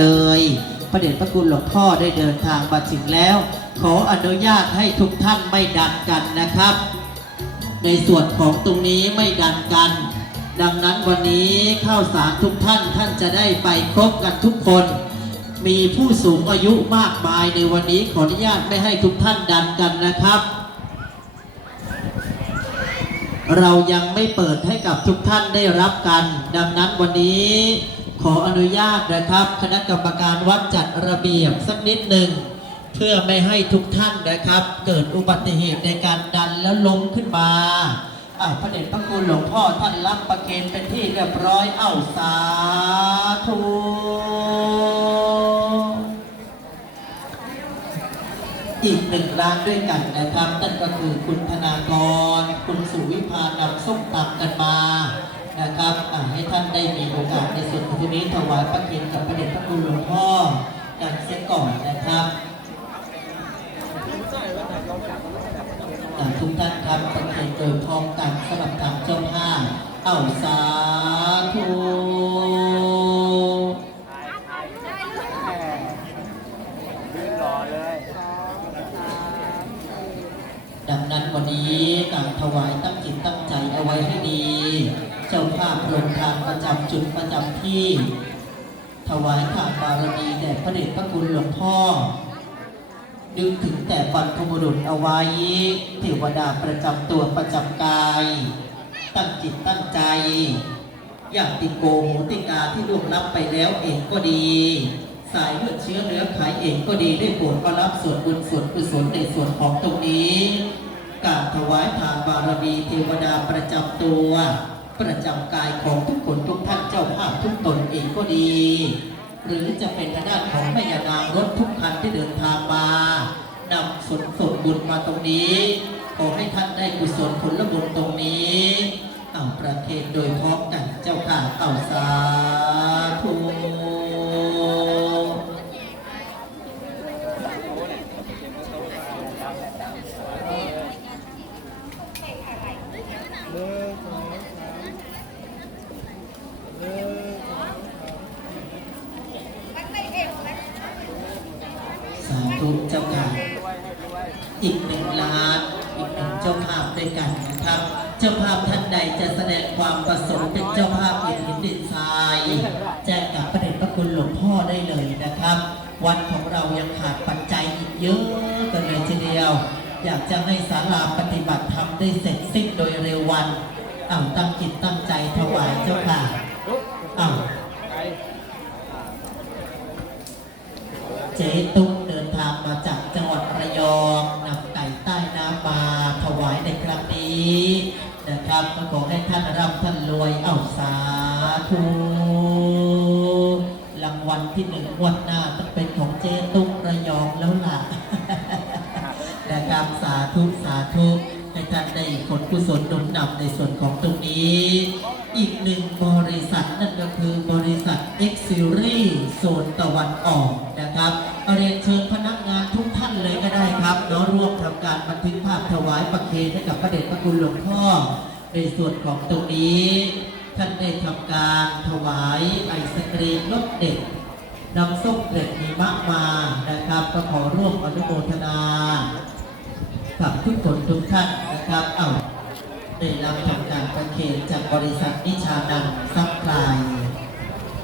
เลยพระเดชพระคุณหลวงพ่อได้เดินทางมาถึงแล้ว ขออนุญาตให้ทุกท่านไม่ดันกันนะครับ ในส่วนของตรงนี้ไม่ดันกัน ดังนั้นวันนี้ข้าวสารทุกท่านท่านจะได้ไปครบกันทุกคน มีผู้สูงอายุมากมายในวันนี้ขออนุญาตไม่ให้ทุกท่านดันกันนะครับ เรายังไม่เปิดให้กับทุกท่านได้รับกัน ดังนั้นวันนี้ ขออนุญาตนะครับ คณะกรรมการวัดจัดระเบียบสักนิดหนึ่งเพื่อไม่ให้ทุกท่านนะครับ เกิดอุบัติเหตุในการดันแล้วล้มขึ้นมาอ่าพระเดชพระคุณหลวงพ่อท่านรับประเคนเป็นที่เรียบร้อยเอ้าสาธุอีกหนึ่งร้านด้วยกันนะครับนั่นก็คือคุณธนากร คุณสุวิพานำส้มตำกันมา นะครับให้ท่านได้มีโอกาสในส่วนที่นี้ถวายพระเกียรติกับพระเดชพระคุณหลวงพ่อกันเสียก่อนนะครับทุกท่านครับประเกียรติโดยพร้อมกันสำหรับทางเจ้าภาเอ้าสาธุดังนั้นวันนี้การถวายตั้งจิตตั้งใจเอาไว้ให้ดี เจ้าภาพลงทางประจำจุดประจำที่ ถวายทานบารมีแด่พระเดชพระคุณหลวงพ่อนึกถึงแต่บรรพบุรุษเอาไว้เทวดาประจำตัวประจำกาย ตั้งจิตตั้งใจ อยากติโกโหติกาที่ล่วงลับไปแล้วเองก็ดี สายเลือดเชื้อเนื้อไขเองก็ดีได้โปรดก็รับส่วนบุญส่วนกุศลในส่วนของตรงนี้ การถวายทานบารมีเทวดาประจำตัว ประจำกายของทุกคนทุกท่านเจ้าภาพทุกตนเองก็ดี หรือจะเป็นทางด้านของแม่ยานางรถทุกคันที่เดินทางมานำสนสนบุญมาตรงนี้ ขอให้ท่านได้กุศลผลบุญตรงนี้ เอาประเคนโดยพร้อมกันเจ้าค่ะเอาสาธุ หนึ่งสองสามหนึ่งสองสาม สา ธุเจ้าค่ะ อีกหนึ่งล้านอีกหนึ่งเจ้าภาพด้วยกันนะครับ เจ้าภาพท่านใดจะแสดงความประสงค์เป็นเจ้าภาพอิฐหินดินทรายแจ้งกับประเด็จพระคุณหลวงพ่อได้เลยนะครับ วัดของเรายังขาดปัจจัยอีกเยอะกันเลยทีเดียว อยากจะให้ศาลาปฏิบัติธรรมได้เสร็จสิ้นโดยเร็ววันเอาตั้งจิตตั้งใจถวายเจ้าค่ะเอาเจ๊ตุ๊ก นี้นะครับก็ขอให้ท่านร่ำท่านรวยเอาสาธุรางวัลที่หนึ่งงวดหน้าต้องเป็นของเจ๊ตุ๊กระยองแล้วล่ะนะครับสาธุสาธุ ให้ท่านได้ผลกุศลหนุนนำในส่วนของตรงนี้ อีกหนึ่งบริษัทนั่นก็คือบริษัท X Series โซนตะวันออกนะครับเรียนเชิญพนักงานทุกท่านเลยก็ได้ครับเนาะร่วมทำการบันทึกภาพถวายประเคนให้กับพระเดชพระคุณหลวงพ่อ ในส่วนของตรงนี้ท่านได้ทำการถวายไอศกรีมรสเด็ดนำส้มเกล็ดมีมะมานะครับ ก็ขอร่วมอนุโมทนา กับทุกคนทุกท่านนะครับ เอาได้รับทำการประเคนจาก บริษัทนิชานันท์ซัพพลาย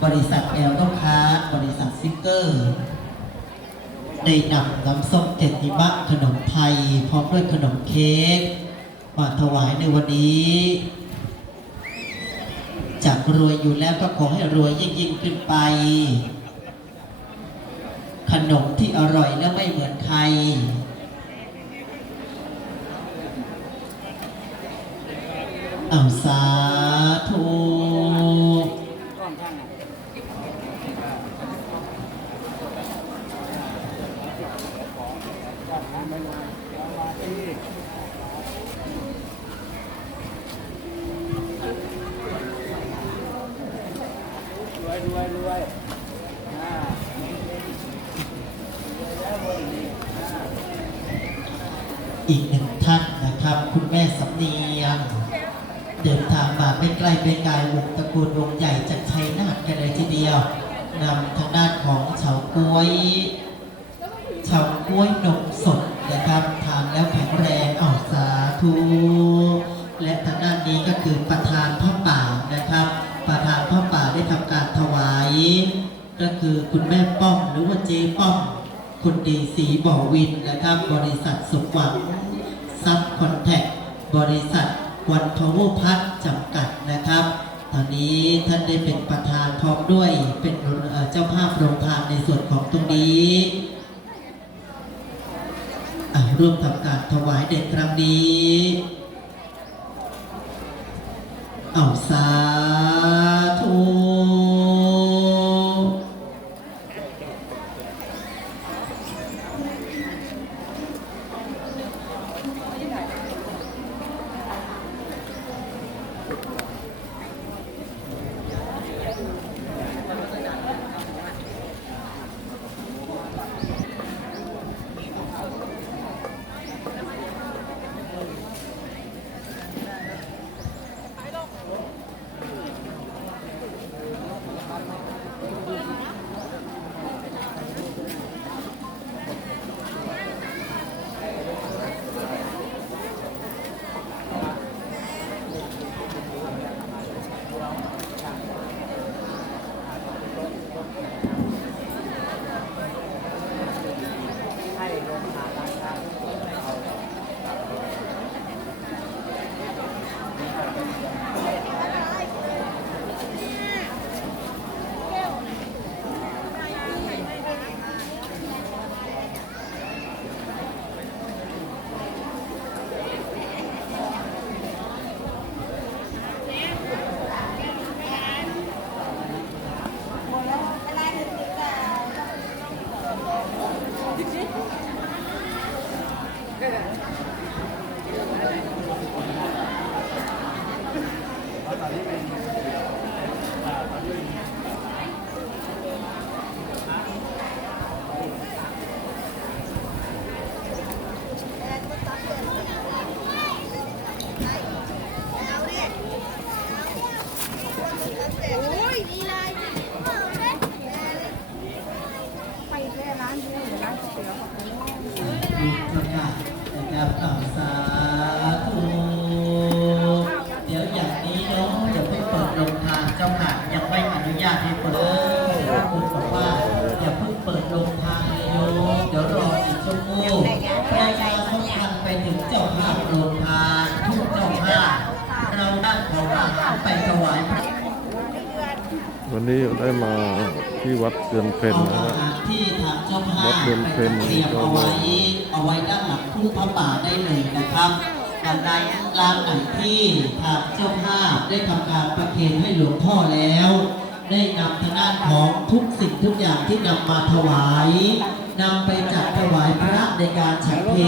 บริษัทแอลต้องค้าบริษัทซิกเกอร์ได้นำน้ำส้มเจ็ดหิมะขนมไทย พร้อมด้วยขนมเค้กมาถวายในวันนี้จากรวยอยู่แล้วก็ขอให้รวยยิ่งยิ่งขึ้นไป ขนมที่อร่อยและไม่เหมือนใคร เอาสาธุ กล้องข้างอะจัดงานไปมา เอามาที่รวยรวยรวยอ่าอีกหนึ่งท่านนะครับ คุณแม่สำเนียง ไม่ใกลไม่ไกลวงตระกูลวงใหญ่จากชัยนาทกันเลยทีเดียวนำทางด้านของก๊วยเฉาก๊วยนมสดนะครับทานแล้วแข็งแรงเอาสาธุและทางด้านนี้ก็คือประธานพ่อป่านะครับ ประธานพ่อป่าได้ทำการถวาย ก็คือคุณแม่ป้อมหรือว่าเจ๊ป้อมคุณดีสีบ่อวินนะครับ บริษัทสุขหวังซับคอนแทคบริษัท วันพาวเวอร์พัทจำกัดนะครับ ตอนนี้ท่านได้เป็นประธานพร้อมด้วยเป็นเจ้าภาพโรงทานในส่วนของตรงนี้ร่วมทำการถวายเด็กครั้งนี้ เอาสา เปิดคุณบอกว่าอย่าเพิ่งเปิดโรงทานเลยโยมเดี๋ยวรออีกชั่วโมงประชาสัมพันธ์ไปถึงเจ้าภาพโรงทานทุกเจ้าภาพเราได้ของอาหารไปถวายพระวันนี้ได้มาที่วัดเดือนเพ็ญนะอาฮะหารที่ทางเจ้าภาวัพดเดือนเพ็ญเตรียมเอาไว้เอาไว้ด้านหลังผู้พระป่าได้เลยนะครับดังนั้นร้านไหนที่ทางเจ้าภาพได้ทำการประเคนให้หลวงพ่อแล้ว ได้นำทางด้านของทุกสิ่งทุกอย่างที่นำมาถวายนำไปจัดถวายพระในการฉันเพล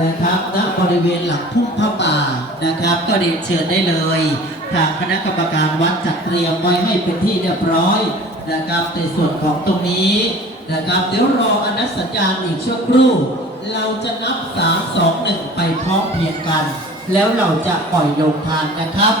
นะครับณบริเวณหลังทุ่งพระป่านะครับ ก็เรียนเชิญได้เลยทางคณะกรรมการวัดจัดเตรียมไว้ให้เป็นที่เรียบร้อยนะครับในส่วนของตรงนี้นะครับเดี๋ยวรออนัตสัญญาณอีกชั่วครู่ เราจะนับ 3 2 1 ไปพร้อมเพียงกัน แล้วเราจะปล่อยลงทานนะครับ